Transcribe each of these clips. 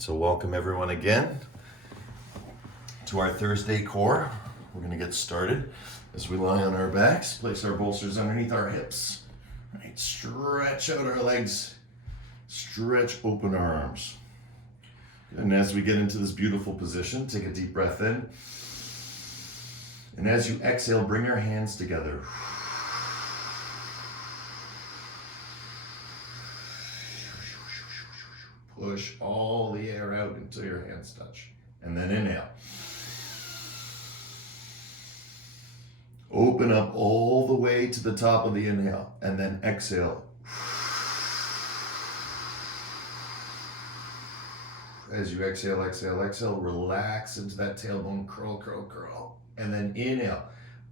right, so welcome everyone again to our Thursday core. We're going to get started as we lie on our backs, place our bolsters underneath our hips. Right, stretch out our legs, stretch open our arms. And as we get into this beautiful position, take a deep breath in. And as you exhale, bring your hands together. Push all the air out until your hands touch. And then inhale. Open up all the way to the top of the inhale. And then exhale. As you exhale, exhale, exhale, relax into that tailbone, curl, curl, curl. And then inhale,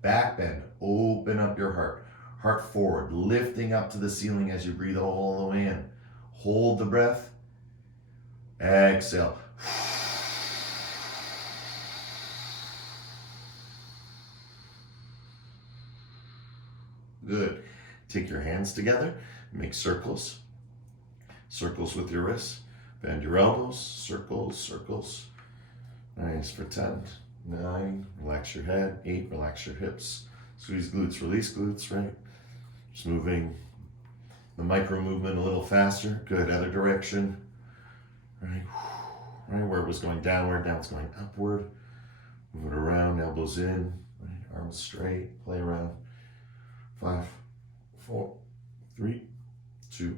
back bend, open up your heart. Heart forward, lifting up to the ceiling as you breathe all the way in. Hold the breath. Exhale. Good. Take your hands together, make circles. Circles with your wrists. Bend your elbows, circles, circles. Nice for 10, 9, relax your head, 8, relax your hips. Squeeze glutes, release glutes, right? Just moving the micro movement a little faster. Good, other direction. Right, where it was going downward, now it's going upward. Move it around, elbows in, right? Arms straight, play around. 5, 4, 3, 2,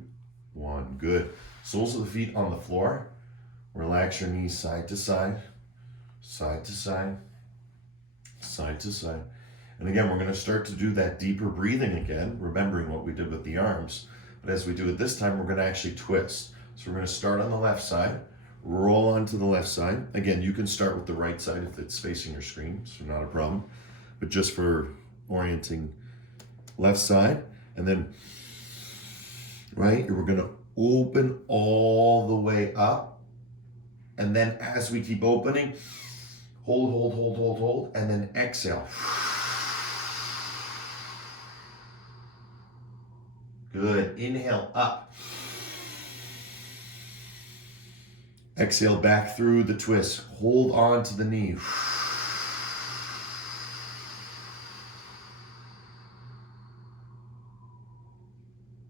1. Good. Soles of the feet on the floor. Relax your knees side to side, side to side, side to side. And again, we're going to start to do that deeper breathing again, remembering what we did with the arms. But as we do it this time, we're going to actually twist. So we're going to start on the left side, roll onto the left side. Again, you can start with the right side if it's facing your screen, so not a problem. But just for orienting, left side, and then, right, we're going to open all the way up. And then as we keep opening, hold, hold, hold, hold, hold, and then exhale. Good. Inhale up. Exhale back through the twist. Hold on to the knee.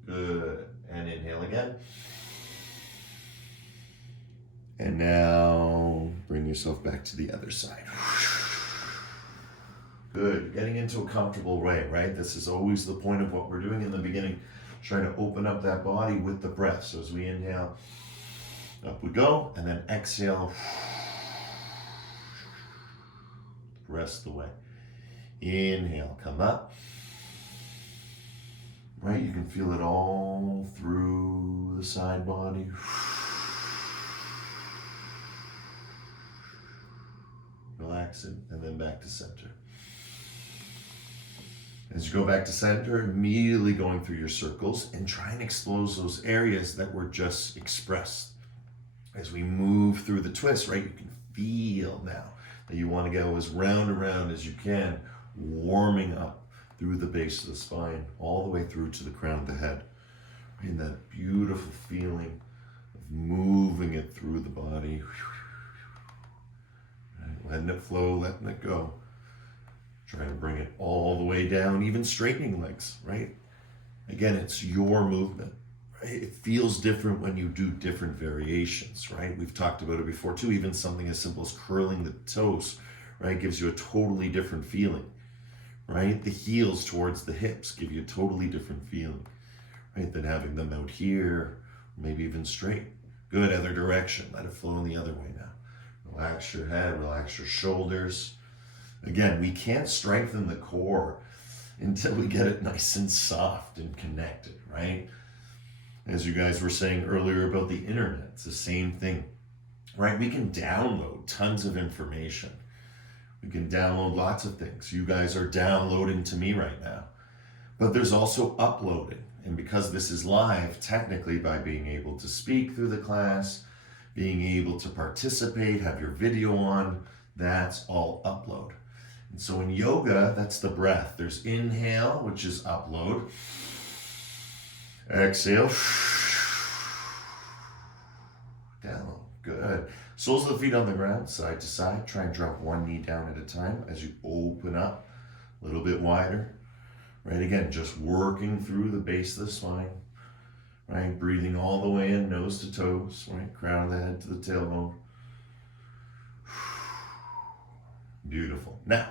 Good. And inhale again. And now bring yourself back to the other side. Good. Getting into a comfortable way, right? This is always the point of what we're doing in the beginning, trying to open up that body with the breath. So as we inhale, up we go, and then exhale. Rest the way. Inhale, come up. Right, you can feel it all through the side body. Relax it, and then back to center. As you go back to center, immediately going through your circles and try and expose those areas that were just expressed. As we move through the twist, right, you can feel now that you want to go as round around as you can, warming up through the base of the spine, all the way through to the crown of the head. And that beautiful feeling of moving it through the body. Right, letting it flow, letting it go. Trying to bring it all the way down, even straightening legs, right? Again, it's your movement. It feels different when you do different variations, right? We've talked about it before too. Even something as simple as curling the toes, right, gives you a totally different feeling, right? The heels towards the hips give you a totally different feeling, right, than having them out here, maybe even straight. Good, other direction. Let it flow in the other way now. Relax your head, relax your shoulders. Again, we can't strengthen the core until we get it nice and soft and connected, right? As you guys were saying earlier about the internet, it's the same thing, right? We can download tons of information. We can download lots of things. You guys are downloading to me right now. But there's also uploading. And because this is live, technically by being able to speak through the class, being able to participate, have your video on, that's all upload. And so in yoga, that's the breath. There's inhale, which is upload. Exhale. Download. Good. Soles of the feet on the ground, side to side. Try and drop one knee down at a time as you open up a little bit wider. Right, again, just working through the base of the spine. Right, breathing all the way in, nose to toes. Right, crown of the head to the tailbone. Beautiful. Now,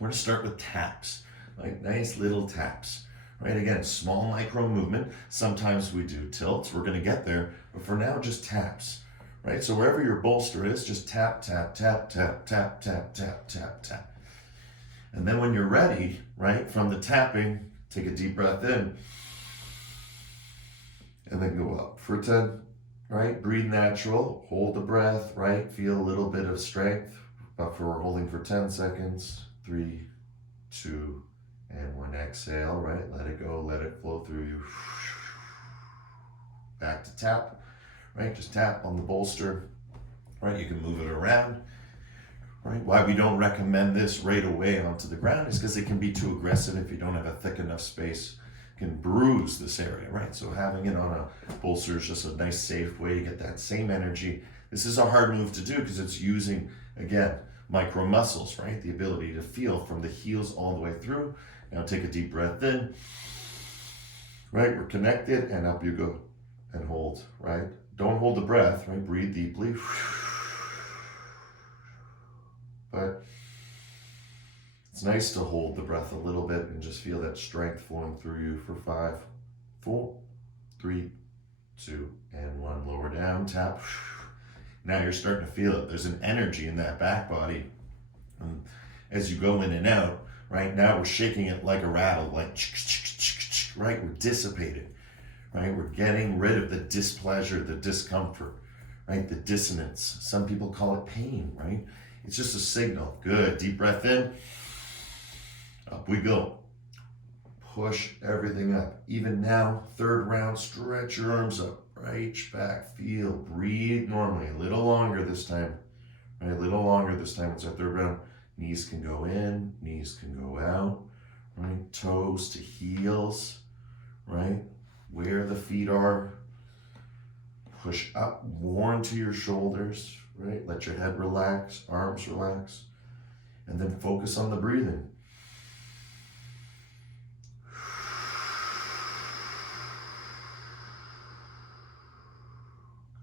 we're going to start with taps. Like nice little taps. Right, again, small micro movement. Sometimes we do tilts. We're going to get there. But for now, just taps. Right, so wherever your bolster is, just tap, tap, tap, tap, tap, tap, tap, tap, tap. And then when you're ready, right, from the tapping, take a deep breath in. And then go up for 10, right? Breathe natural, hold the breath, right? Feel a little bit of strength, but we're holding for 10 seconds. 3, 2, and 1. Exhale, right? Let it go, let it flow through you. Back to tap. Right, just tap on the bolster, right? You can move it around, right? Why we don't recommend this right away onto the ground is because it can be too aggressive if you don't have a thick enough space. It can bruise this area, right? So having it on a bolster is just a nice, safe way to get that same energy. This is a hard move to do because it's using, again, micro muscles, right? The ability to feel from the heels all the way through. Now take a deep breath in, right? We're connected and up you go and hold, right? Don't hold the breath, right? Breathe deeply. But it's nice to hold the breath a little bit and just feel that strength flowing through you for 5, 4, 3, 2, and 1. Lower down, tap. Now you're starting to feel it. There's an energy in that back body. And as you go in and out, right? Now we're shaking it like a rattle, like, right? We're dissipating. Right, we're getting rid of the displeasure, the discomfort, right? The dissonance. Some people call it pain, right? It's just a signal. Good. Deep breath in. Up we go. Push everything up. Even now, third round, stretch your arms up. Reach back. Feel. Breathe normally. A little longer this time. Right? A little longer this time. It's our third round. Knees can go in. Knees can go out. Right? Toes to heels. Right? Where the feet are, push up more into your shoulders, right? Let your head relax, arms relax, and then focus on the breathing.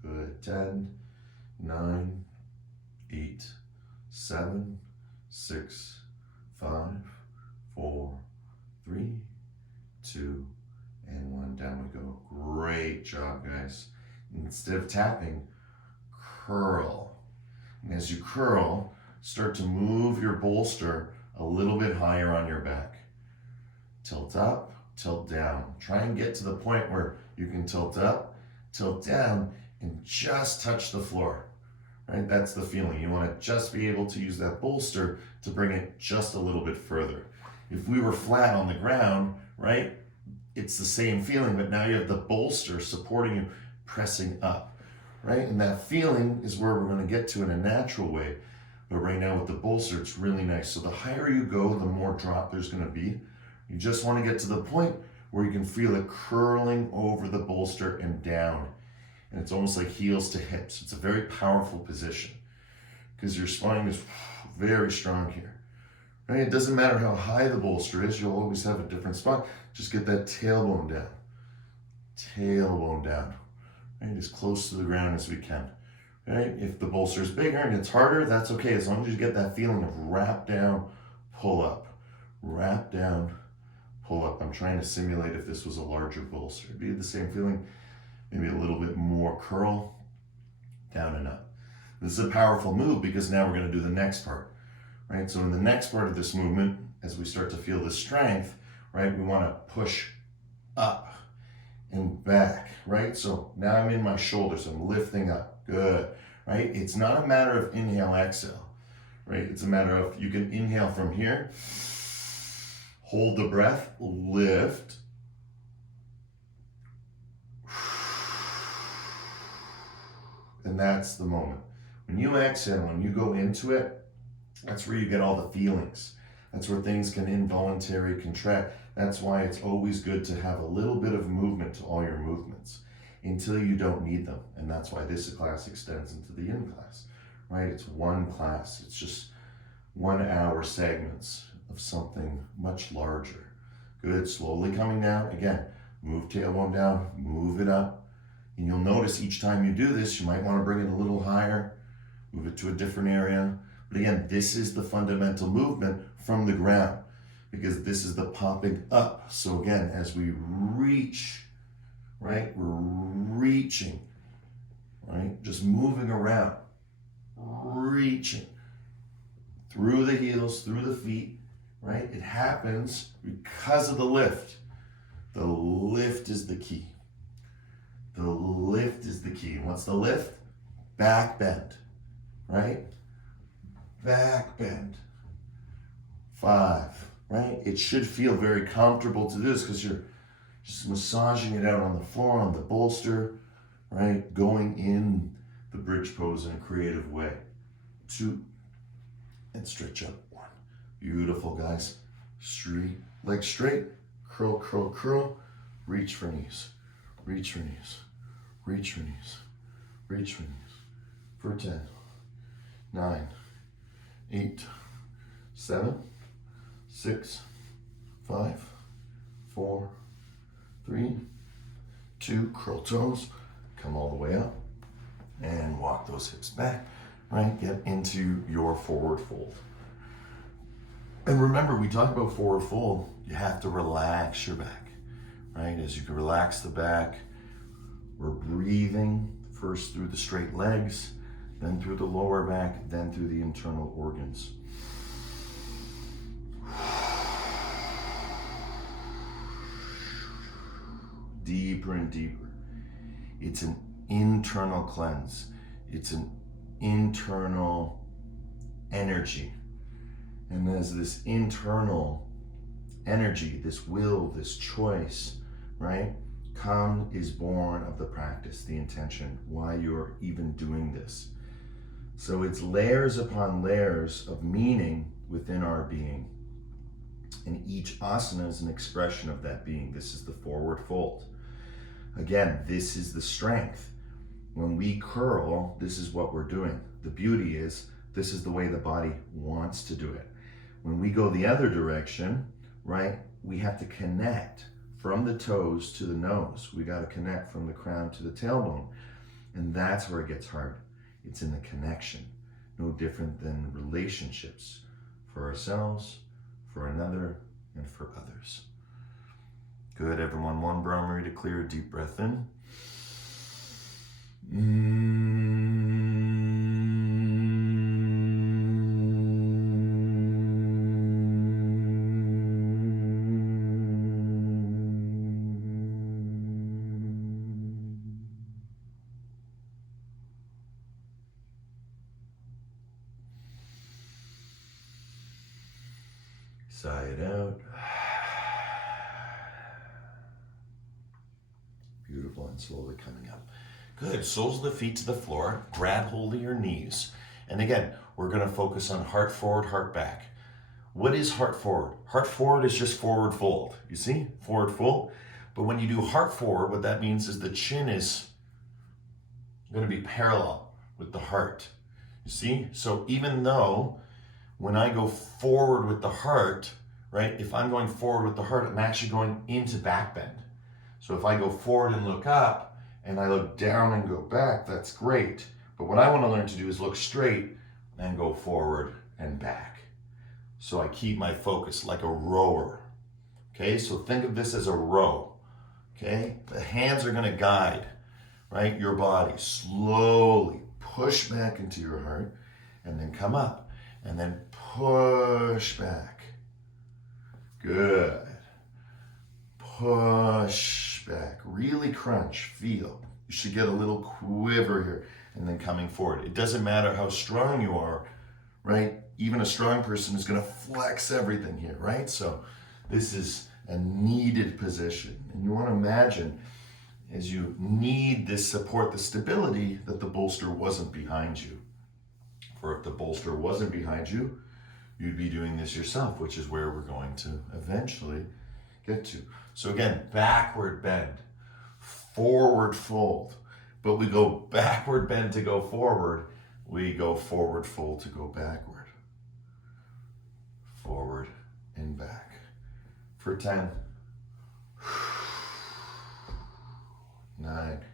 Good. 10, 9, 8, 7, 6, 5, 4, 3, 2, and 1. Down we go. Great job, guys. Instead of tapping, curl. And as you curl, start to move your bolster a little bit higher on your back. Tilt up, tilt down. Try and get to the point where you can tilt up, tilt down, and just touch the floor. Right? That's the feeling. You want to just be able to use that bolster to bring it just a little bit further. If we were flat on the ground, right? It's the same feeling, but now you have the bolster supporting you, pressing up, right? And that feeling is where we're going to get to in a natural way. But right now with the bolster, it's really nice. So the higher you go, the more drop there's going to be. You just want to get to the point where you can feel it curling over the bolster and down. And it's almost like heels to hips. It's a very powerful position because your spine is very strong here. Right? It doesn't matter how high the bolster is, you'll always have a different spot. Just get that tailbone down. Tailbone down. Right? As close to the ground as we can. Right? If the bolster is bigger and it's harder, that's okay. As long as you get that feeling of wrap down, pull up. Wrap down, pull up. I'm trying to simulate if this was a larger bolster. It'd be the same feeling, maybe a little bit more curl, down and up. This is a powerful move because now we're going to do the next part. Right, so in the next part of this movement, as we start to feel the strength, right, we want to push up and back, right? So now I'm in my shoulders, I'm lifting up, good, right? It's not a matter of inhale, exhale, right? It's a matter of, you can inhale from here, hold the breath, lift, and that's the moment. When you exhale, when you go into it, that's where you get all the feelings. That's where things can involuntarily contract. That's why it's always good to have a little bit of movement to all your movements. until you don't need them. And that's why this class extends into the in class, right? It's one class. It's just 1 hour segments of something much larger. Good, slowly coming down. Again, move tailbone down, move it up. And you'll notice each time you do this, you might want to bring it a little higher, move it to a different area. But again, this is the fundamental movement from the ground, because this is the popping up. So again, as we reach, right, we're reaching, right, just moving around, reaching through the heels, through the feet, right? It happens because of the lift. The lift is the key. The lift is the key. What's the lift? Back bend, right? Back bend. 5, right? It should feel very comfortable to do this because you're just massaging it out on the floor, on the bolster, right? Going in the bridge pose in a creative way. 2, and stretch up. 1. Beautiful, guys. Straight, legs straight, curl, curl, curl. Reach for knees. Reach for knees. Reach for knees. Reach for knees. For 10, 9, 8, 7, 6, 5, 4, 3, 2, curl toes, come all the way up, and walk those hips back, right? Get into your forward fold. And remember, we talk about forward fold, you have to relax your back, right? As you can relax the back, we're breathing first through the straight legs, then through the lower back, then through the internal organs. Deeper and deeper. It's an internal cleanse. It's an internal energy. And as this internal energy, this will, this choice, right? Come is born of the practice, the intention, why you're even doing this. So it's layers upon layers of meaning within our being. And each asana is an expression of that being. This is the forward fold. Again, this is the strength. When we curl, this is what we're doing. The beauty is, this is the way the body wants to do it. When we go the other direction, right, we have to connect from the toes to the nose. We got to connect from the crown to the tailbone. And that's where it gets hard. It's in the connection. No different than relationships for ourselves, for another, and for others. Good, everyone. 1 Brahmari to clear. A deep breath in. Sigh it out. Beautiful, and slowly coming up. Good, soles of the feet to the floor. Grab hold of your knees. And again, we're gonna focus on heart forward, heart back. What is heart forward? Heart forward is just forward fold. You see, forward fold. But when you do heart forward, what that means is the chin is gonna be parallel with the heart. You see? So even though when I go forward with the heart, right, if I'm going forward with the heart, I'm actually going into back bend. So if I go forward and look up, and I look down and go back, that's great. But what I want to learn to do is look straight and go forward and back. So I keep my focus like a rower. Okay, so think of this as a row. Okay, the hands are going to guide, right, your body. Slowly push back into your heart, and then come up, and then push back. Good. Push back. Really crunch. Feel. You should get a little quiver here, and then coming forward. It doesn't matter how strong you are, right? Even a strong person is going to flex everything here, right? So this is a needed position. And you want to imagine, as you need this support, the stability, that the bolster wasn't behind you. For if the bolster wasn't behind you, you'd be doing this yourself, which is where we're going to eventually get to. So again, backward bend, forward fold. But we go backward bend to go forward. We go forward fold to go backward. Forward and back. For 10. 9.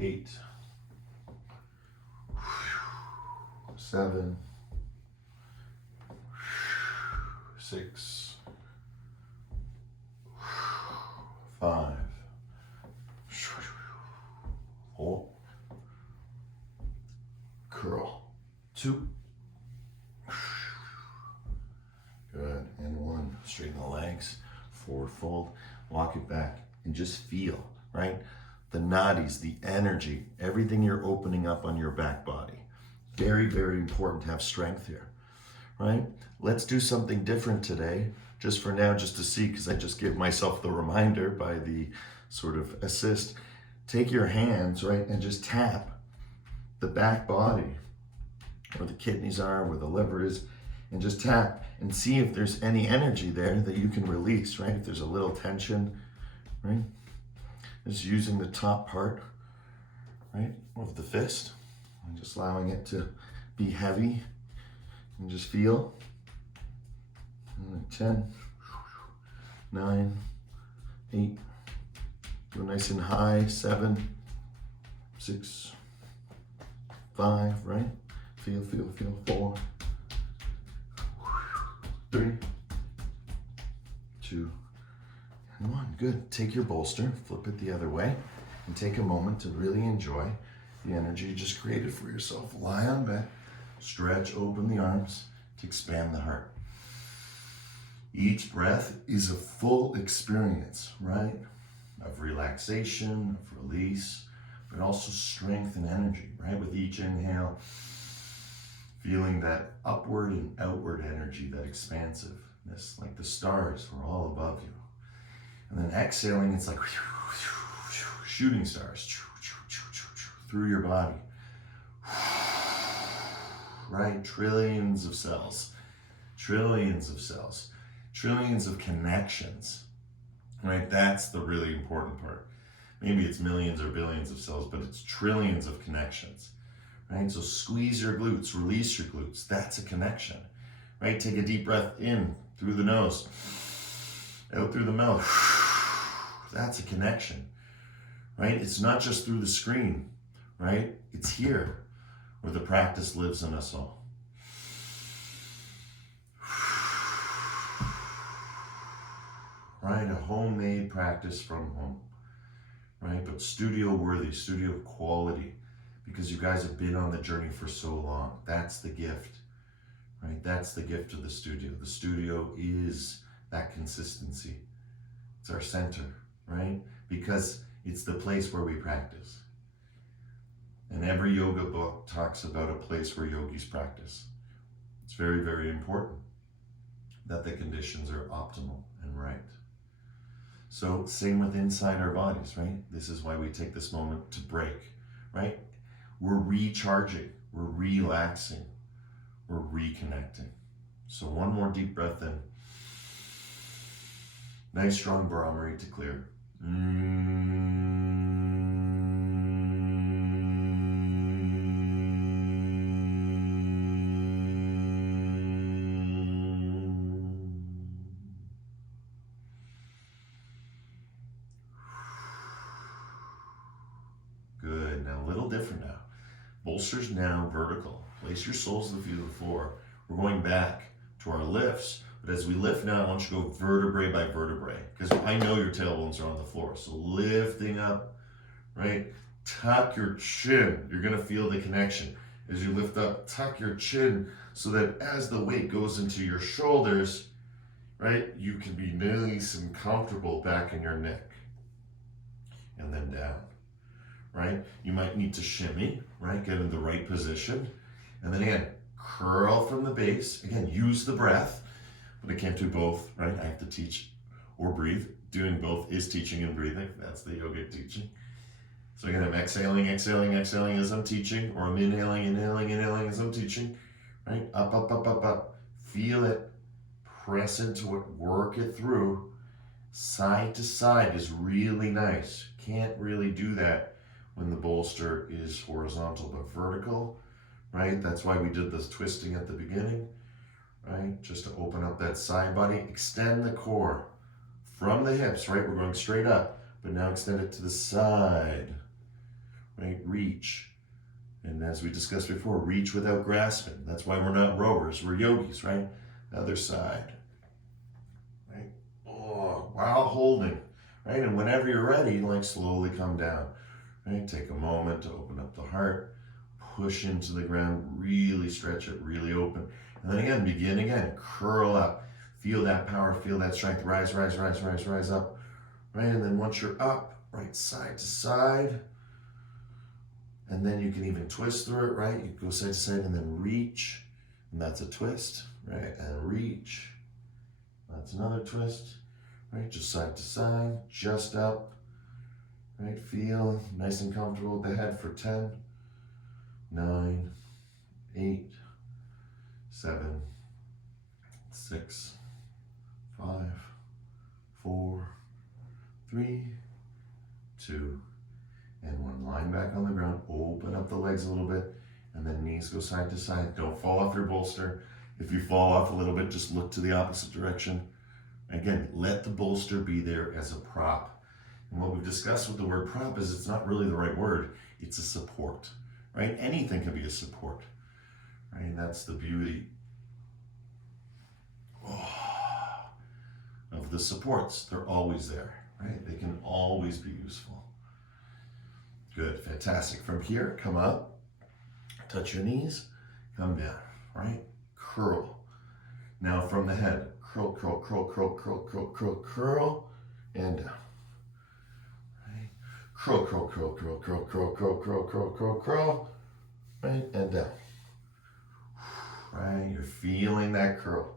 8. 7. 6. 5. 4. Curl. 2. Good. And 1. Straighten the legs. Forward fold. Walk it back. And just feel, right? The nadis, the energy, everything you're opening up on your back body. Very, very important to have strength here, right? Let's do something different today, just for now, just to see, because I just give myself the reminder by the sort of assist. Take your hands, right, and just tap the back body, where the kidneys are, where the liver is, and just tap and see if there's any energy there that you can release, right? If there's a little tension, right? Just using the top part, right, of the fist, and just allowing it to be heavy, and just feel. 10, 9, 8, go nice and high, 7, 6, 5, right? Feel, 4, 3, 2, and 1. Good. Take your bolster, flip it the other way, and take a moment to really enjoy the energy you just created for yourself. Lie on back, stretch, open the arms to expand the heart. Each breath is a full experience, right? Of relaxation, of release, but also strength and energy, right? With each inhale, feeling that upward and outward energy, that expansiveness, like the stars are all above you. And then exhaling, it's like shooting stars through your body. Right? Trillions of cells, trillions of connections. Right? That's the really important part. Maybe it's millions or billions of cells, but it's trillions of connections. Right? So squeeze your glutes, release your glutes. That's a connection. Right? Take a deep breath in through the nose, out through the mouth. That's a connection. Right? It's not just through the screen. Right? It's here where the practice lives in us all. Right? A homemade practice from home. Right? But studio worthy, studio quality, because you guys have been on the journey for so long. That's the gift. Right? That's the gift of the studio. The studio is that consistency. It's our center, right? Because it's the place where we practice. And every yoga book talks about a place where yogis practice. It's very, very important that the conditions are optimal and right. So same with inside our bodies, right? This is why we take this moment to break, right? We're recharging, we're relaxing, we're reconnecting. So one more deep breath in. Nice strong Brahmari to clear. Good. Now a little different now. Bolsters now vertical. Place your soles to the feet of the floor. We're going back to our lifts. But as we lift now, I want you to go vertebrae by vertebrae, because I know your tailbones are on the floor. So lifting up, right? Tuck your chin. You're going to feel the connection. As you lift up, tuck your chin so that as the weight goes into your shoulders, right, you can be nice and comfortable back in your neck. And then down, right? You might need to shimmy, right? Get in the right position. And then again, curl from the base. Again, use the breath. But I can't do both, right? I have to teach or breathe. Doing both is teaching and breathing. That's the yogic teaching. So again, I'm exhaling as I'm teaching, or I'm inhaling as I'm teaching, right? Up. Feel it. press into it, work it through. Side to side is really nice. Can't really do that when the bolster is horizontal, but vertical, right? That's why we did this twisting at the beginning, right? Just to open up that side body, extend the core from the hips, right? We're going straight up, but now extend it to the side, right? Reach. And as we discussed before, reach without grasping. That's why we're not rowers, we're yogis, right? Other side, right? Oh, while holding, right? And whenever you're ready, like slowly come down, right? Take a moment to open up the heart, push into the ground, really stretch it, really open. And then again, begin again, curl up. Feel that power, feel that strength, rise, rise, rise, rise, rise up, right? And then once you're up, right, side to side, and then you can even twist through it, right? You go side to side and then reach, and that's a twist, right? And reach, that's another twist, right? Just side to side, just up, right? Feel nice and comfortable with the head for 10, 9, 8, 7, 6, 5, 4, 3, 2, and 1. Lying back on the ground, open up the legs a little bit, and then knees go side to side. Don't fall off your bolster. If you fall off a little bit, just look to the opposite direction. Again, let the bolster be there as a prop. And what we've discussed with the word prop is it's not really the right word. It's a support, right? Anything can be a support, right? And that's the beauty of the supports. They're always there, right? They can always be useful. Good, fantastic. From here, come up, touch your knees, come down, right? Curl. Now from the head, curl, curl, curl, curl, curl, curl, curl, curl, and down. Right? Curl, curl, curl, curl, curl, curl, curl, curl, curl, curl, curl, right? And down. Right? You're feeling that curl.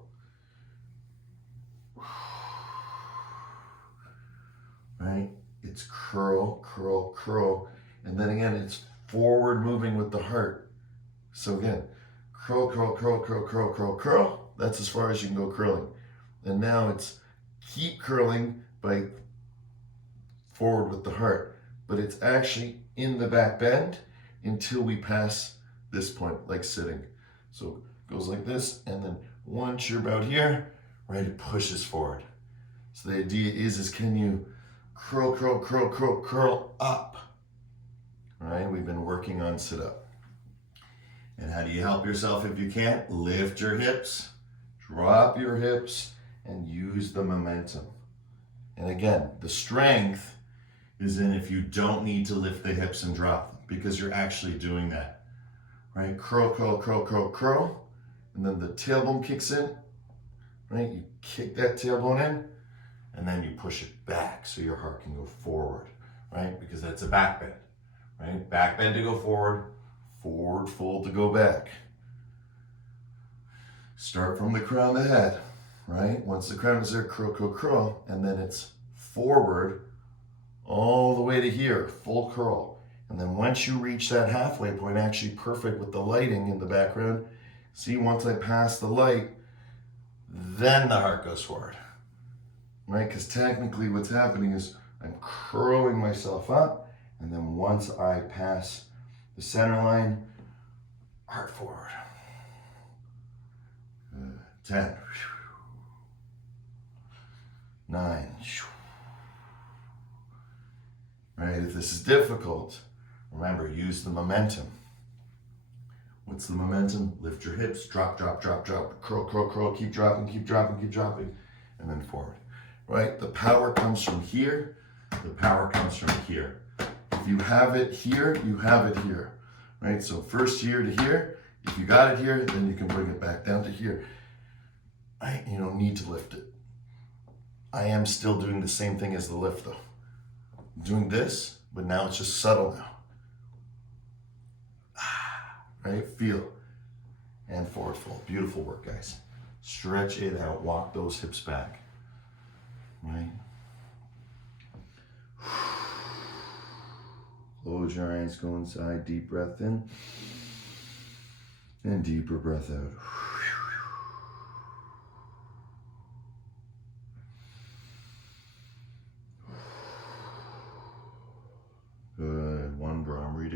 Right? It's curl, curl, curl. And then again, it's forward moving with the heart. So again, curl, curl, curl, curl, curl, curl, curl. That's as far as you can go curling. And now it's keep curling by forward with the heart. But it's actually in the back bend until we pass this point, like sitting. So it goes like this, and then once you're about here, right, it pushes forward. So the idea is can you curl, curl, curl, curl, curl up? Right? We've been working on sit up. And how do you help yourself if you can't? Lift your hips, drop your hips, and use the momentum. And again, the strength is in if you don't need to lift the hips and drop them, because you're actually doing that. Right? Curl, curl, curl, curl, curl. And then the tailbone kicks in. Right? You kick that tailbone in, and then you push it back so your heart can go forward. Right? Because that's a back bend. Right? Back bend to go forward, forward fold to go back. Start from the crown of the head, right? Once the crown is there, curl, curl, curl, and then it's forward all the way to here, full curl. And then once you reach that halfway point, actually perfect with the lighting in the background, see, once I pass the light, then the heart goes forward, right? Because technically what's happening is I'm curling myself up, and then once I pass the center line, heart forward. 10, 9. Right, if this is difficult, remember, use the momentum. What's the momentum? Lift your hips, drop, drop, drop, drop, curl, curl, curl, keep dropping, keep dropping, keep dropping, and then forward. Right, the power comes from here, the power comes from here. If you have it here, you have it here, right? So first here to here. If you got it here, then you can bring it back down to here. Right? You don't need to lift it. I am still doing the same thing as the lift though. I'm doing this, but now it's just subtle now. Right? Feel. And forward fold. Beautiful work, guys. Stretch it out. Walk those hips back. Right? Close your eyes, go inside, deep breath in, and deeper breath out.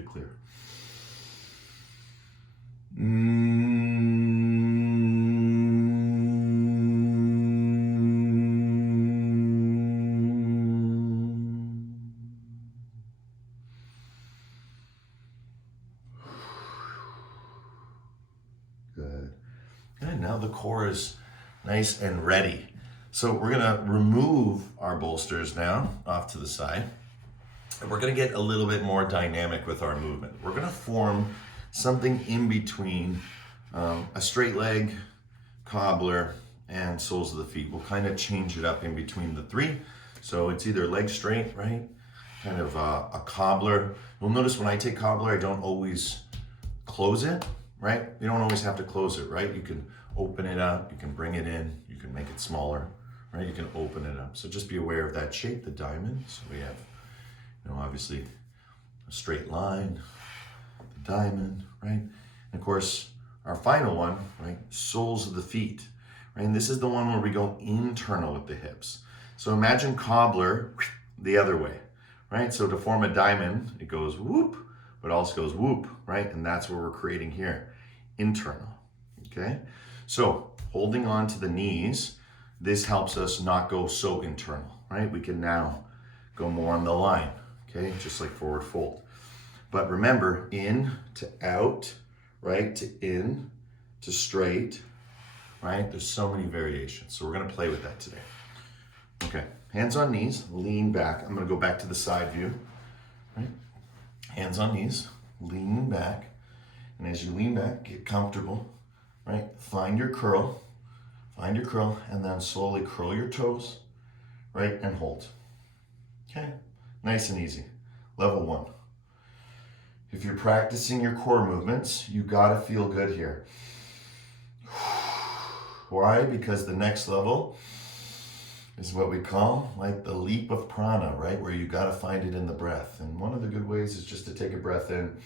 it clear. Good. Good. Now the core is nice and ready. So we're gonna remove our bolsters now off to the side. And we're gonna get a little bit more dynamic with our movement. We're gonna form something in between a straight leg, cobbler, and soles of the feet. We'll kind of change it up in between the three. So it's either leg straight, right? Kind of a cobbler. You'll notice when I take cobbler, I don't always close it, right? You don't always have to close it, right? You can open it up, you can bring it in, you can make it smaller, right? You can open it up. So just be aware of that shape, the diamond. So we have, obviously a straight line, the diamond, right? And of course, our final one, right? Soles of the feet, right? And this is the one where we go internal with the hips. So imagine cobbler the other way, right? So to form a diamond, it goes whoop, but also goes whoop, right? And that's what we're creating here, internal, okay? So holding on to the knees, this helps us not go so internal, right? We can now go more on the line, okay? Just like forward fold. But remember, in to out, right? To in, to straight, right? There's so many variations. So we're gonna play with that today. Okay, hands on knees, lean back. I'm gonna go back to the side view, right? Hands on knees, lean back. And as you lean back, get comfortable, right? Find your curl, and then slowly curl your toes, right? And hold. Okay, nice and easy. Level 1. If you're practicing your core movements, you gotta feel good here. Why? Because the next level is what we call like the leap of prana, right? Where you gotta find it in the breath. And one of the good ways is just to take a breath in.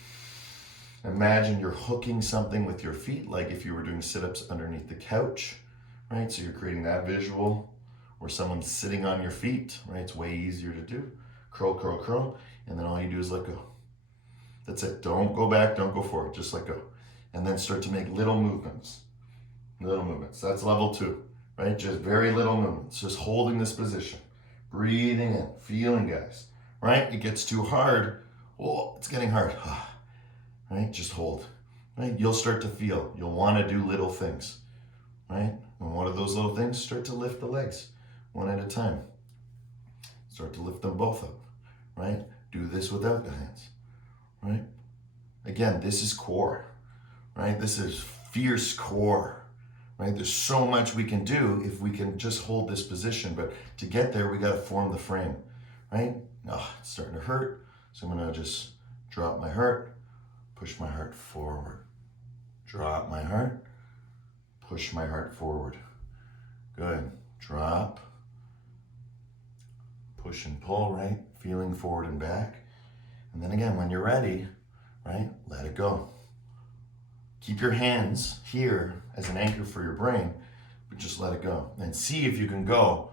Imagine you're hooking something with your feet, like if you were doing sit-ups underneath the couch, right? So you're creating that visual where someone's sitting on your feet, right? It's way easier to do. Curl, curl, curl, and then all you do is let go. That's it. Don't go back, don't go forward, just let go. And then start to make little movements. Little movements. That's level 2, right? Just very little movements. Just holding this position. Breathing in, feeling, guys, right? It gets too hard. Oh, it's getting hard. Right? Just hold, right? You'll start to feel, you'll want to do little things, right? And what are those little things? Start to lift the legs one at a time. Start to lift them both up, right? Do this without the hands, right? Again, this is core, right? This is fierce core, right? There's so much we can do if we can just hold this position, but to get there, we got to form the frame, right? Oh, it's starting to hurt, so I'm going to just drop my heart, push my heart forward, drop my heart, push my heart forward. Good. Drop, push and pull, right? Feeling forward and back. And then again, when you're ready, right? Let it go. Keep your hands here as an anchor for your brain, but just let it go. And see if you can go.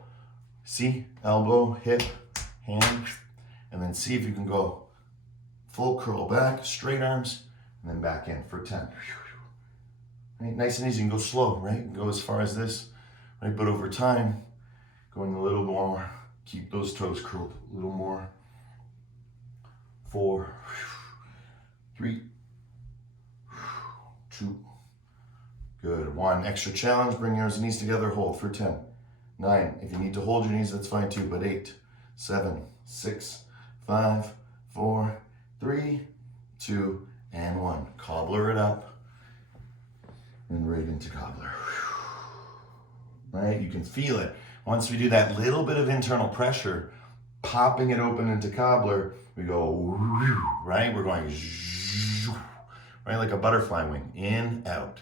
See, elbow, hip, hand, and then see if you can go full curl back, straight arms, and then back in for 10. Right? Nice and easy. You can go slow, right? Go as far as this, right? But over time, going a little more. Keep those toes curled a little more. 4, 3, 2. Good. 1. Extra challenge. Bring your knees together. Hold for 10. 9. If you need to hold your knees, that's fine too. But 8, 7, 6, 5, 4, 3, 2, and 1. Cobbler it up and right into cobbler. Right? You can feel it. Once we do that little bit of internal pressure, popping it open into cobbler, we go, right? We're going, right? Like a butterfly wing, in, out.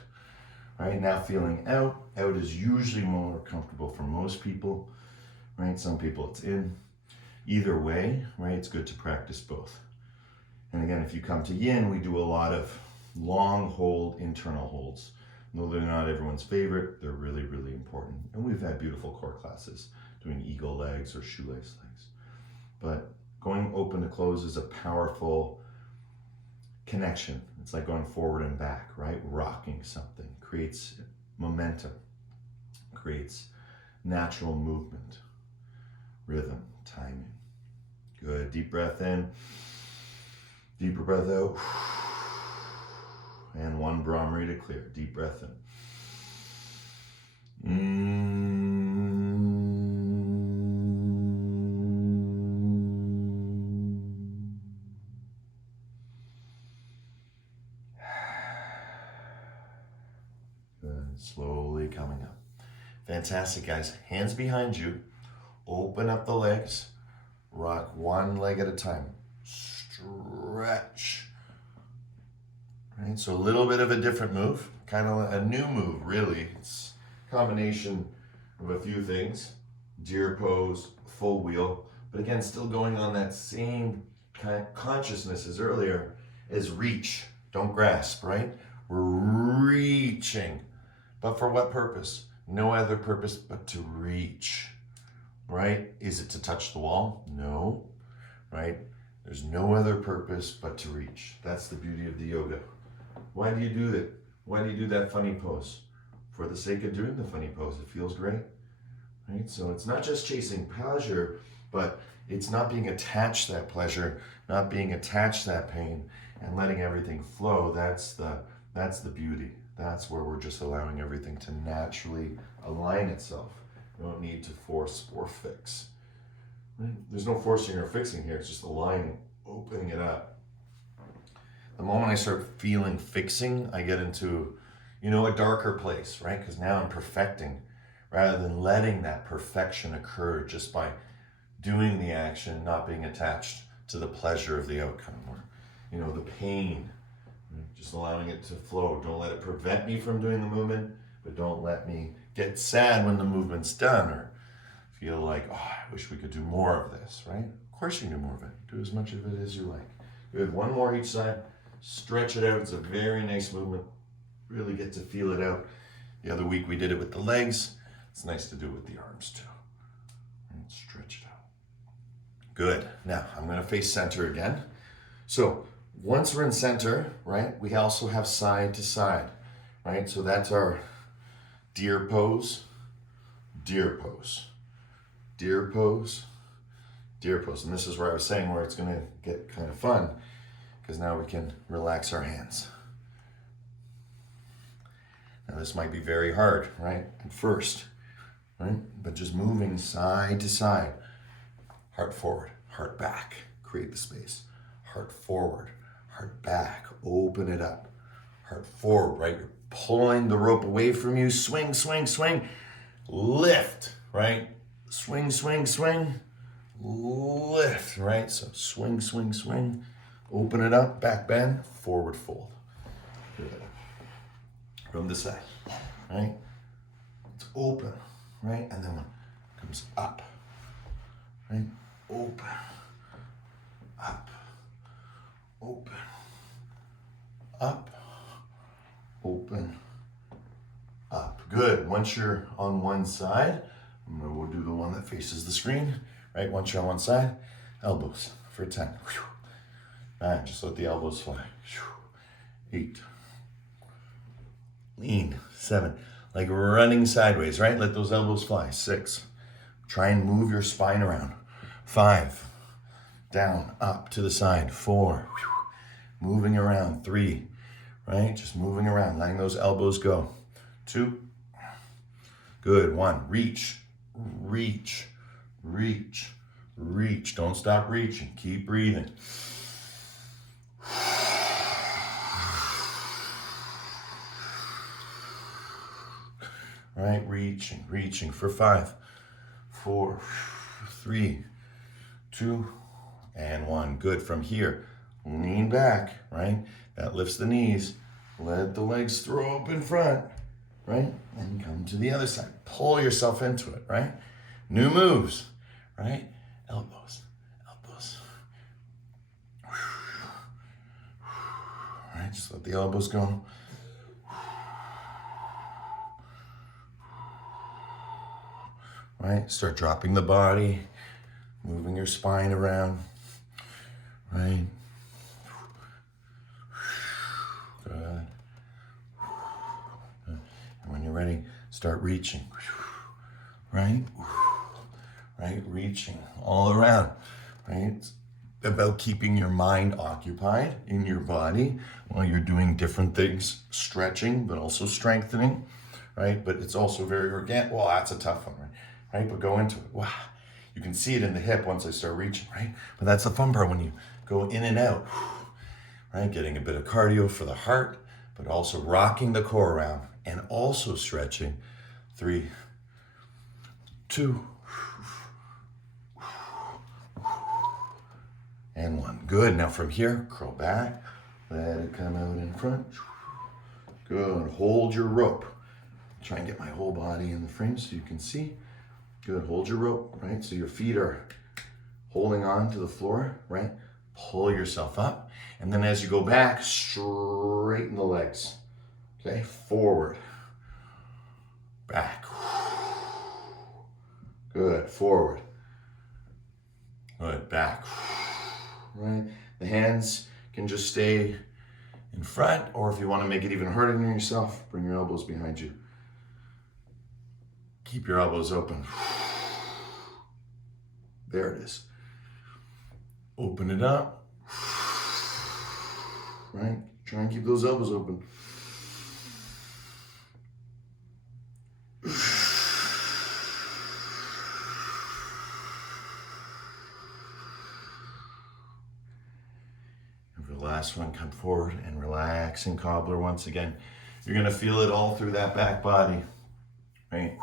Right? Now feeling out. Out is usually more comfortable for most people, right? Some people it's in. Either way, right? It's good to practice both. And again, if you come to yin, we do a lot of long hold, internal holds. Though they're not everyone's favorite, they're really, really important. And we've had beautiful core classes doing eagle legs or shoelace legs. But going open to close is a powerful connection. It's like going forward and back, right? Rocking something creates momentum, creates natural movement, rhythm, timing. Good. Deep breath in, deeper breath out, and one Brahmari to clear. Deep breath in. Good. Slowly coming up. Fantastic, guys. Hands behind you. Open up the legs. Rock one leg at a time. Stretch. Right, so a little bit of a different move. Kind of a new move, really. It's a combination of a few things. Deer pose, full wheel. But again, still going on that same kind of consciousness as earlier, is reach. Don't grasp, right? We're reaching. But for what purpose? No other purpose but to reach, right? Is it to touch the wall? No, right? There's no other purpose but to reach. That's the beauty of the yoga. Why do you do that? Why do you do that funny pose? For the sake of doing the funny pose. It feels great, right? So it's not just chasing pleasure, but it's not being attached to that pleasure, not being attached to that pain, and letting everything flow. That's the beauty. That's where we're just allowing everything to naturally align itself. We don't need to force or fix. Right? There's no forcing or fixing here. It's just aligning, opening it up. The moment I start feeling fixing, I get into, a darker place, right? Because now I'm perfecting rather than letting that perfection occur just by doing the action, not being attached to the pleasure of the outcome or, the pain. Just allowing it to flow. Don't let it prevent me from doing the movement, but don't let me get sad when the movement's done or feel like, I wish we could do more of this, right? Of course you can do more of it. Do as much of it as you like. Good. One more each side. Stretch it out. It's a very nice movement. Really get to feel it out. The other week we did it with the legs. It's nice to do it with the arms too. And stretch it out. Good. Now I'm going to face center again. So once we're in center, right, we also have side to side, right? So that's our deer pose, deer pose, deer pose, deer pose. And this is where I was saying where it's going to get kind of fun because now we can relax our hands. Now this might be very hard, right, at first, right? But just moving side to side, heart forward, heart back, create the space, heart forward, heart back, open it up. Heart forward, right? You're pulling the rope away from you. Swing, swing, swing. Lift, right? Swing, swing, swing. Lift, right? So swing, swing, swing. Open it up, back bend, forward fold. Good. From the side, right? It's open, right? And then it comes up, right? Open, up. Open, up, open, up. Good. Once you're on one side, we'll do the one that faces the screen, right? Once you're on one side, elbows for 10. 9, just let the elbows fly. 8, lean. 7, like running sideways, right? Let those elbows fly. 6, try and move your spine around. 5, down, up to the side. 4, moving around. 3, right? Just moving around, letting those elbows go. 2, good. 1, reach, reach, reach, reach. Don't stop reaching. Keep breathing. Right? Reaching, reaching for 5, 4, 3, 2, and 1. Good. From here, lean back, right? That lifts the knees. Let the legs throw up in front, right? And come to the other side. Pull yourself into it, right? New moves, right? Elbows, elbows. Right? Just let the elbows go. Right? Start dropping the body, moving your spine around, right? Start reaching, right? Right, reaching all around, right? It's about keeping your mind occupied in your body while you're doing different things, stretching, but also strengthening, right? But it's also very organic. Well, that's a tough one, right? But go into it. Wow. You can see it in the hip once I start reaching, right? But that's the fun part when you go in and out, right? Getting a bit of cardio for the heart, but also rocking the core around and also stretching. 3, 2, and 1. Good. Now from here, curl back. Let it come out in front. Good. Hold your rope. Try and get my whole body in the frame so you can see. Good. Hold your rope, right? So your feet are holding on to the floor, right? Pull yourself up. And then as you go back, straighten the legs. Okay? Forward. Back. Good. Forward. Good. Back. Right? The hands can just stay in front, or if you want to make it even harder on yourself, bring your elbows behind you. Keep your elbows open. There it is. Open it up. Right? Try and keep those elbows open. Last one, come forward and relax and cobbler once again. You're gonna feel it all through that back body, right?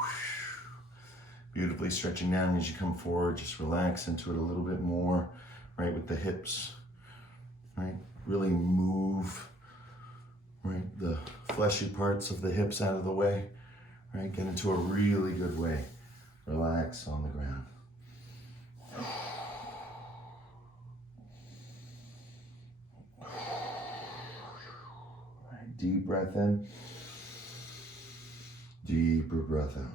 Beautifully stretching down as you come forward. Just relax into it a little bit more, right, with the hips, right? Really move, right, the fleshy parts of the hips out of the way, right? Get into a really good way. Relax on the ground. Deep breath in, deeper breath out.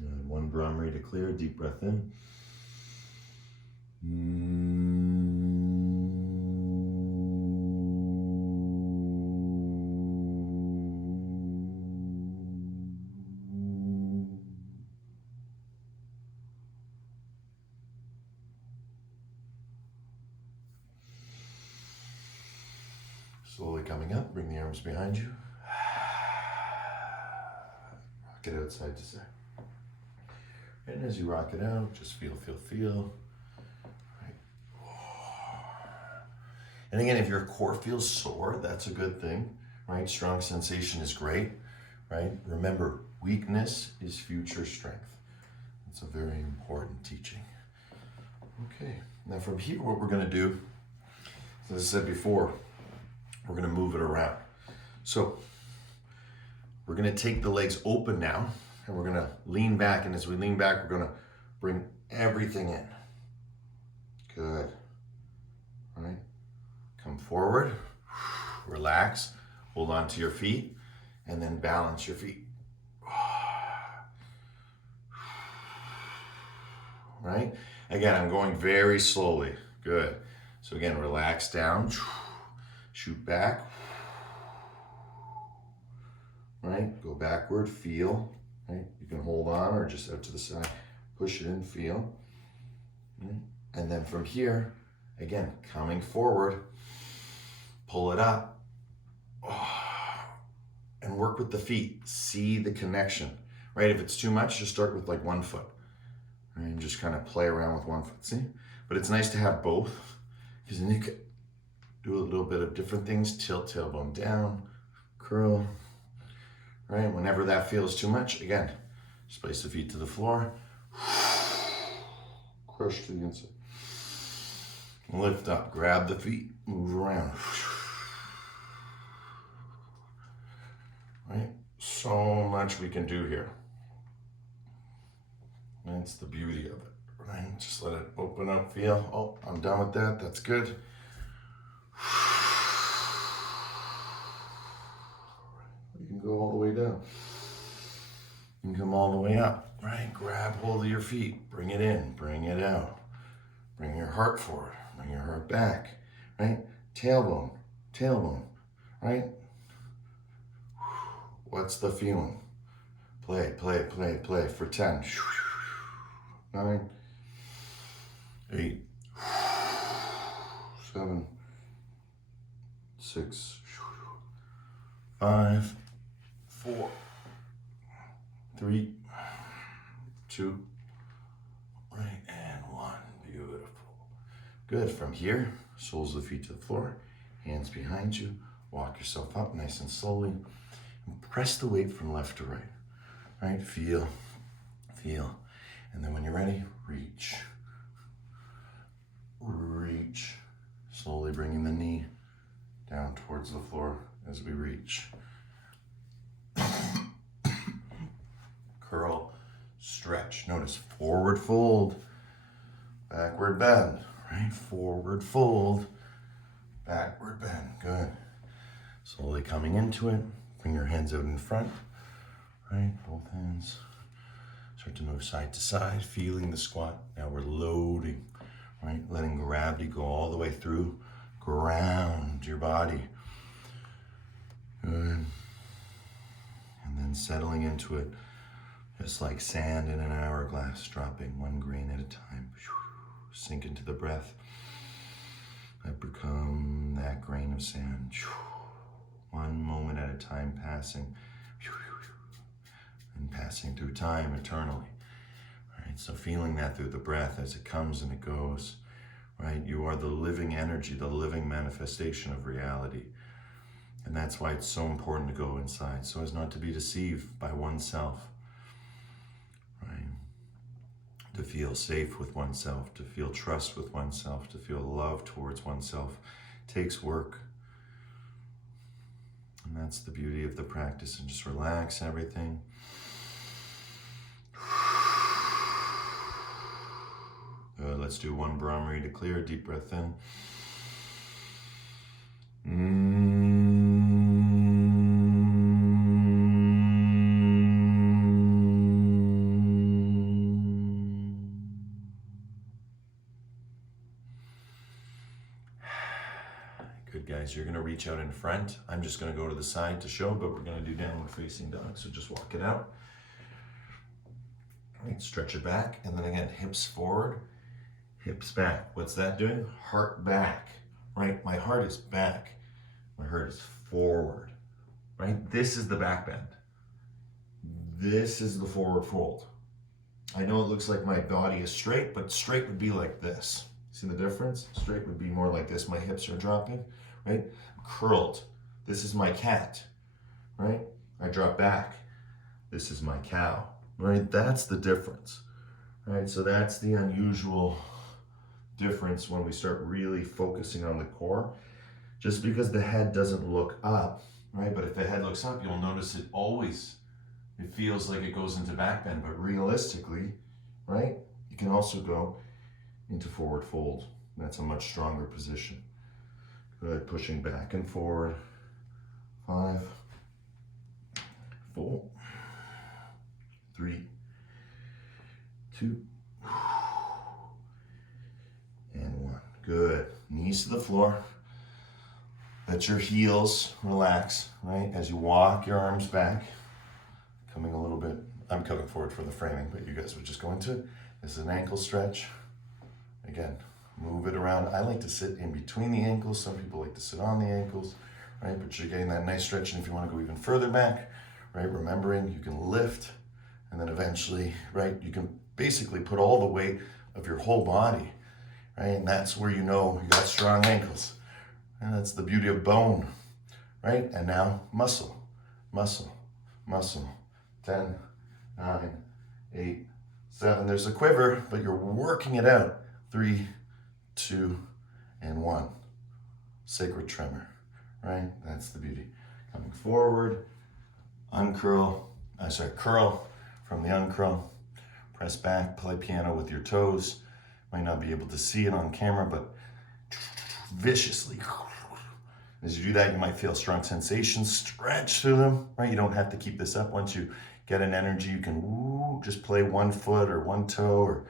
Good. One Brahmari to clear, deep breath in. Slowly coming up, bring the arms behind you. Rock it out side to side. And as you rock it out, just feel. Right. And again, if your core feels sore, that's a good thing, right? Strong sensation is great, right? Remember, weakness is future strength. It's a very important teaching. Okay, now from here, what we're gonna do, as I said before, we're gonna move it around. So we're gonna take the legs open now, and we're gonna lean back, and as we lean back, we're gonna bring everything in. Good. All right. Come forward, relax, hold on to your feet, and then balance your feet. Right? Again, I'm going very slowly. Good. So again, relax down, shoot back. Right? Go backward, feel. Right? You can hold on or just out to the side. Push it in, feel. Right? And then from here, again, coming forward, pull it up, and work with the feet. See the connection, right? If it's too much, just start with like one foot, right? And just kind of play around with one foot, see? But it's nice to have both, because then you can do a little bit of different things. Tilt tailbone down, curl, right? Whenever that feels too much, again, just place the feet to the floor, crush to the inside. Lift up, grab the feet, move around. Right? So much we can do here. That's the beauty of it, right? Just let it open up, feel. Oh, I'm done with that, that's good. You can go all the way down. You can come all the way up, right? Grab hold of your feet, bring it in, bring it out. Bring your heart forward, bring your heart back, right? Tailbone, tailbone, right? What's the feeling? Play, play, play, play for 10. 9, 8, 7, 6, 5, 4, 3, 2, right, and 1. Beautiful. Good. From here, soles of the feet to the floor, hands behind you. Walk yourself up nice and slowly. And press the weight from left to right. Right? Feel, feel. And then when you're ready, reach. Reach. Slowly bringing the knee down towards the floor as we reach. Curl, stretch. Notice forward fold, backward bend, right? Forward fold, backward bend. Good. Slowly coming into it. Bring your hands out in front, right? Both hands. Start to move side to side, feeling the squat. Now we're loading, right? Letting gravity go all the way through. Ground your body. Good. And then settling into it, just like sand in an hourglass, dropping one grain at a time. Sink into the breath. Let become that grain of sand. One moment at a time passing. And passing through time eternally. Right? So feeling that through the breath as it comes and it goes. Right? You are the living energy, the living manifestation of reality. And that's why it's so important to go inside, so as not to be deceived by oneself. Right? To feel safe with oneself, to feel trust with oneself, to feel love towards oneself takes work. And that's the beauty of the practice. And just relax everything. Good. Let's do one Brahmari to clear. Deep breath in. Good, guys. You're going to reach out in front. I'm just going to go to the side to show, but we're going to do downward facing dog. So just walk it out. Right, stretch it back. And then again, hips forward, hips back. What's that doing? Heart back. Right? My heart is back. My heart is forward. Right? This is the back bend. This is the forward fold. I know it looks like my body is straight, but straight would be like this. See the difference? Straight would be more like this. My hips are dropping, right? Curled. This is my cat, right? I drop back. This is my cow, right? That's the difference, right? So that's the unusual difference when we start really focusing on the core. Just because the head doesn't look up, right? But if the head looks up, you'll notice it feels like it goes into back bend, but realistically, right? You can also go into forward fold. That's a much stronger position. Good, pushing back and forward. 5, 4, 3, 2, and 1. Good. Knees to the floor. Let your heels relax, right? As you walk your arms back, coming a little bit, I'm coming forward for the framing, but you guys would just go into it. This is an ankle stretch. Again, move it around. I like to sit in between the ankles. Some people like to sit on the ankles, right? But you're getting that nice stretch. And if you want to go even further back, right? Remembering you can lift, and then eventually, right? You can basically put all the weight of your whole body, right? And that's where you know you got strong ankles. And that's the beauty of bone, right? And now muscle, muscle, muscle. 10, 9, 8, 7. There's a quiver, but you're working it out. 3, 2, and 1. Sacred tremor, right? That's the beauty. Coming forward, curl from the uncurl. Press back, play piano with your toes. Might not be able to see it on camera, but viciously As you do that, you might feel strong sensations. Stretch through them, right? You don't have to keep this up. Once you get an energy, you can just play one foot or one toe or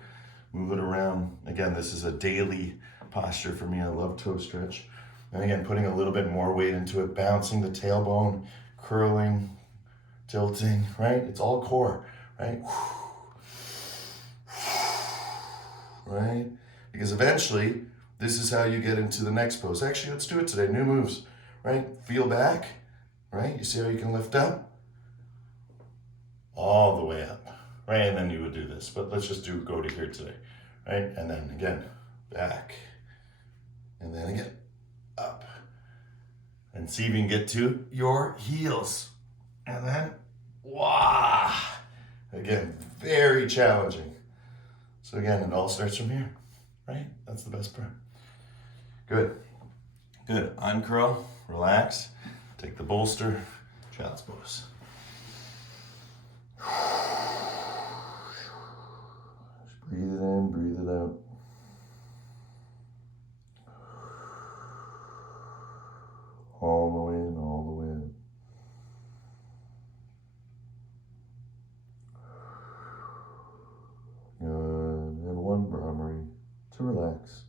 move it around. Again, this is a daily posture for me. I love toe stretch. And again, putting a little bit more weight into it, bouncing the tailbone, curling, tilting, right? It's all core, right? Right? Because eventually, this is how you get into the next pose. Actually, let's do it today. New moves, right? Feel back, right? You see how you can lift up? All the way up, right? And then you would do this. But let's just go to here today, right? And then again, back. And then again, up. And see if you can get to your heels. And then, wow. Again, very challenging. So again, it all starts from here, right? That's the best part. Good. Good. Uncurl, relax, take the bolster, child's pose. Just breathe it in, breathe it out. All the way in, all the way in. Good. And one primary to relax.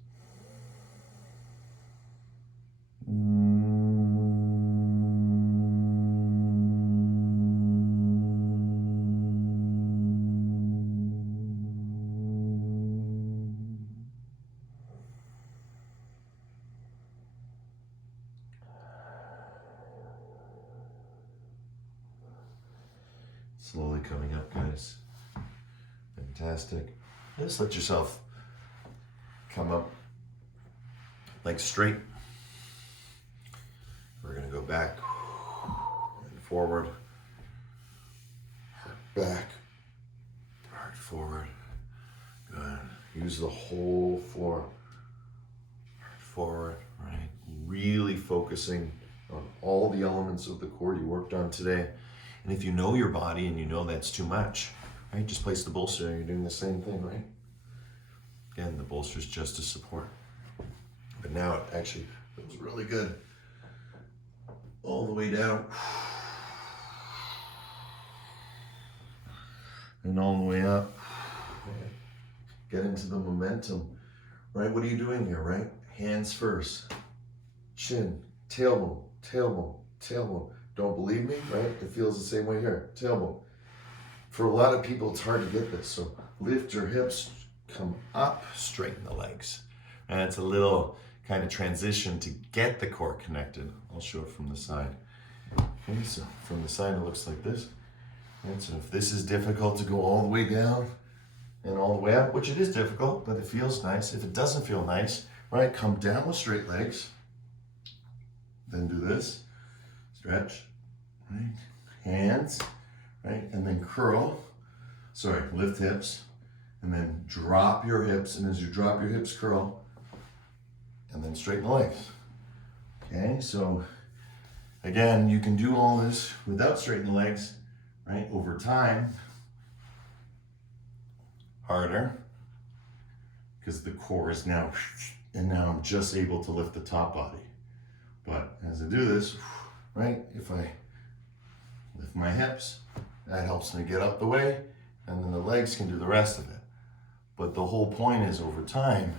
Slowly coming up, guys. Fantastic. Just let yourself come up like straight. We're gonna go back and forward, back, hard forward. Good. Use the whole floor. Hard forward, right? Really focusing on all the elements of the core you worked on today. And if you know your body and you know that's too much, right? Just place the bolster and you're doing the same thing, right? Again, the bolster's just to support. But now it actually feels really good. All the way down. And all the way up. Get into the momentum, right? What are you doing here, right? Hands first. Chin, tailbone, tailbone, tailbone. Don't believe me, right? It feels the same way here. Tailbone. For a lot of people, it's hard to get this. So lift your hips, come up, straighten the legs. And it's a little kind of transition to get the core connected. I'll show it from the side. Okay, so from the side, it looks like this. And so if this is difficult to go all the way down and all the way up, which it is difficult, but it feels nice. If it doesn't feel nice, right, come down with straight legs. Then do this, stretch, right? Hands, right? And then curl, lift hips, and then drop your hips. And as you drop your hips, curl, and then straighten the legs. Okay, so again, you can do all this without straightening the legs, right? Over time, harder, because the core is now, and now I'm just able to lift the top body. But as I do this, right, if I lift my hips, that helps me get up the way, and then the legs can do the rest of it. But the whole point is, over time,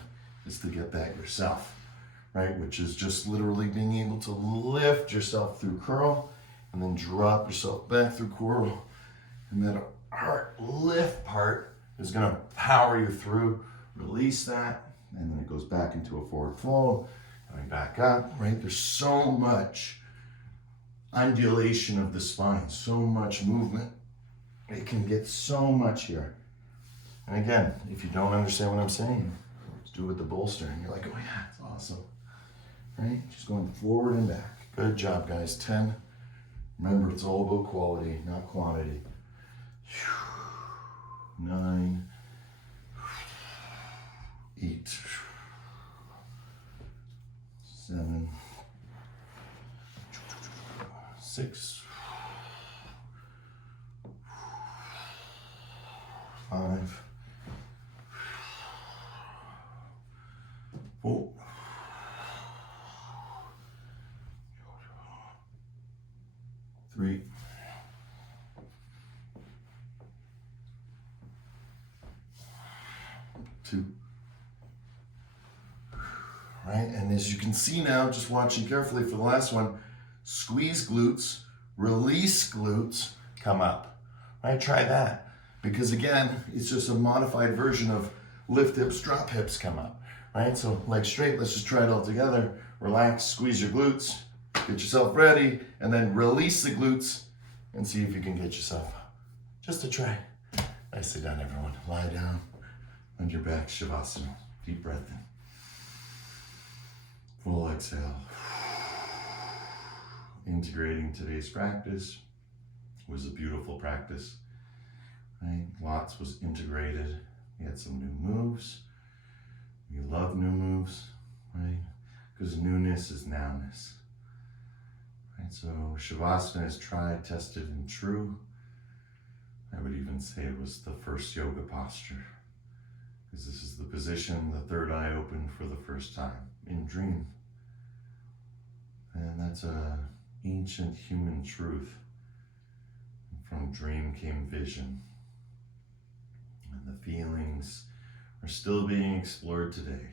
is to get that yourself, right? Which is just literally being able to lift yourself through curl, and then drop yourself back through curl. And that heart lift part is gonna power you through, release that, and then it goes back into a forward fold, coming back up, right? There's so much undulation of the spine, so much movement. It can get so much here. And again, if you don't understand what I'm saying, just do it with the bolster, and you're like, oh yeah, it's awesome, right? Just going forward and back. Good job, guys. 10. Remember, it's all about quality, not quantity. 9, 8, 7, 6, 5, 4, 2. Right, and as you can see now, just watching carefully for the last one, squeeze glutes, release glutes, come up. Right, try that. Because again, it's just a modified version of lift hips, drop hips, come up. Right, so legs straight, let's just try it all together. Relax, squeeze your glutes, get yourself ready, and then release the glutes and see if you can get yourself up. Just a try. Nicely done, everyone. Lie down on your back, Shavasana. Deep breath in. Full exhale. Integrating today's practice was a beautiful practice. Right? Lots was integrated. We had some new moves. We love new moves, right? Because newness is nowness. Right? So Shavasana is tried, tested, and true. I would even say it was the first yoga posture. Because this is the position, the third eye open for the first time in dream. And that's an ancient human truth. From dream came vision. And the feelings are still being explored today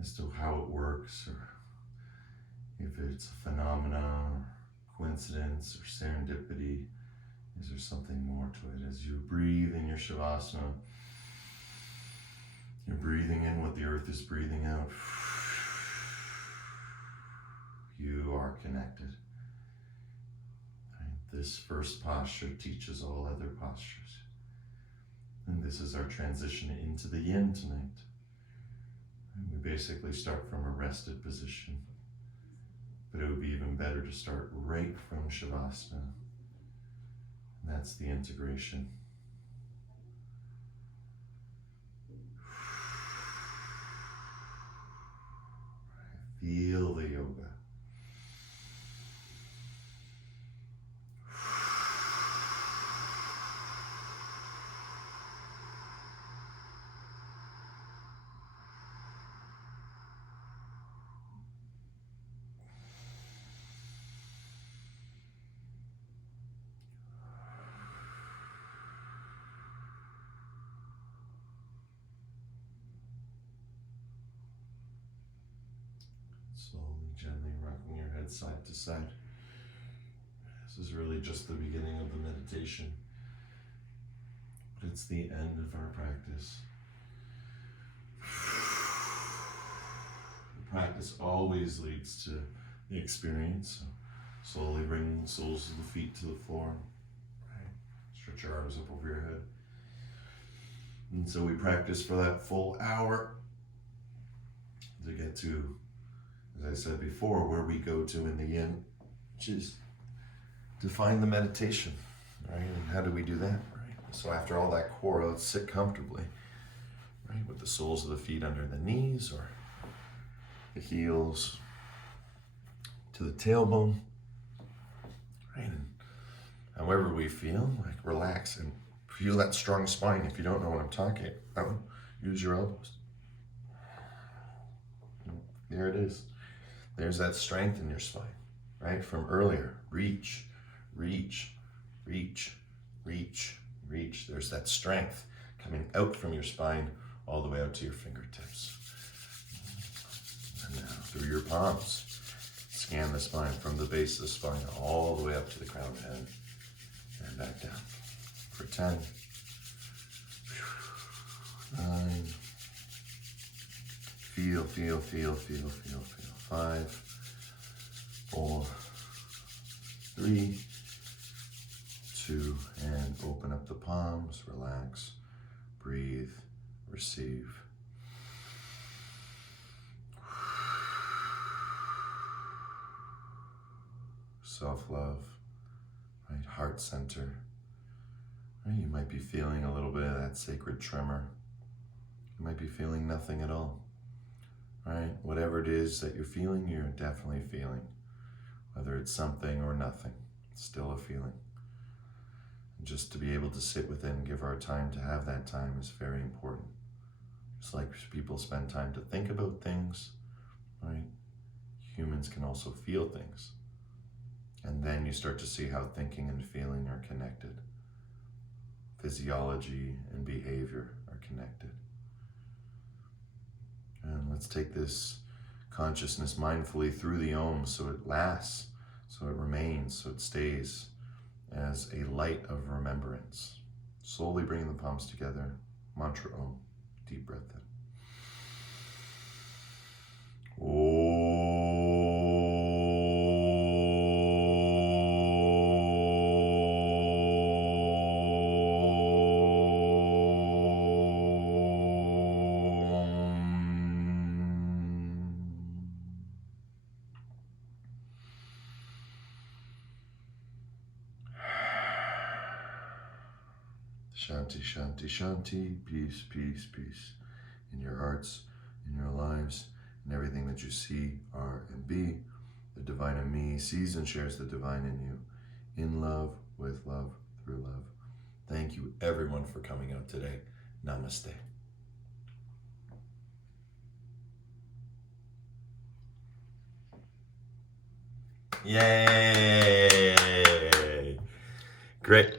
as to how it works, or if it's a phenomena, or coincidence, or serendipity. Is there something more to it? As you breathe in your Shavasana, you're breathing in what the earth is breathing out. You are connected. Right? This first posture teaches all other postures. And this is our transition into the yin tonight. And we basically start from a rested position. But it would be even better to start right from Shavasana. And that's the integration. Feel the yoga. Slowly, gently rocking your head side to side. This is really just the beginning of the meditation, but it's the end of our practice. The practice always leads to the experience. So slowly bring the soles of the feet to the floor. Right. Stretch your arms up over your head. And so we practice for that full hour to get to, as I said before, where we go to in the yin, which is define the meditation, right? And how do we do that, right? So after all that core, let's sit comfortably, right? With the soles of the feet under the knees, or the heels to the tailbone, right? And however we feel, like relax and feel that strong spine. If you don't know what I'm talking about, use your elbows. There it is. There's that strength in your spine, right? From earlier, reach, reach, reach, reach, reach. There's that strength coming out from your spine all the way out to your fingertips. And now through your palms, scan the spine from the base of the spine all the way up to the crown of the head and back down for 10, 9, feel, feel, feel, feel, feel, feel. 5, 4, 3, 2, and open up the palms, relax, breathe, receive. Self-love, right? Heart center. Right? You might be feeling a little bit of that sacred tremor. You might be feeling nothing at all. Right? Whatever it is that you're feeling, you're definitely feeling. Whether it's something or nothing, it's still a feeling. And just to be able to sit within, give our time to have that time is very important. Just like people spend time to think about things, right? Humans can also feel things. And then you start to see how thinking and feeling are connected. Physiology and behavior are connected. Let's take this consciousness mindfully through the Om so it lasts, so it remains, so it stays as a light of remembrance. Slowly bringing the palms together. Mantra Om. Deep breath in. Shanti, shanti, shanti, peace, peace, peace. In your hearts, in your lives, in everything that you see, are, and be. The divine in me sees and shares the divine in you. In love, with love, through love. Thank you everyone for coming out today. Namaste. Yay! Great.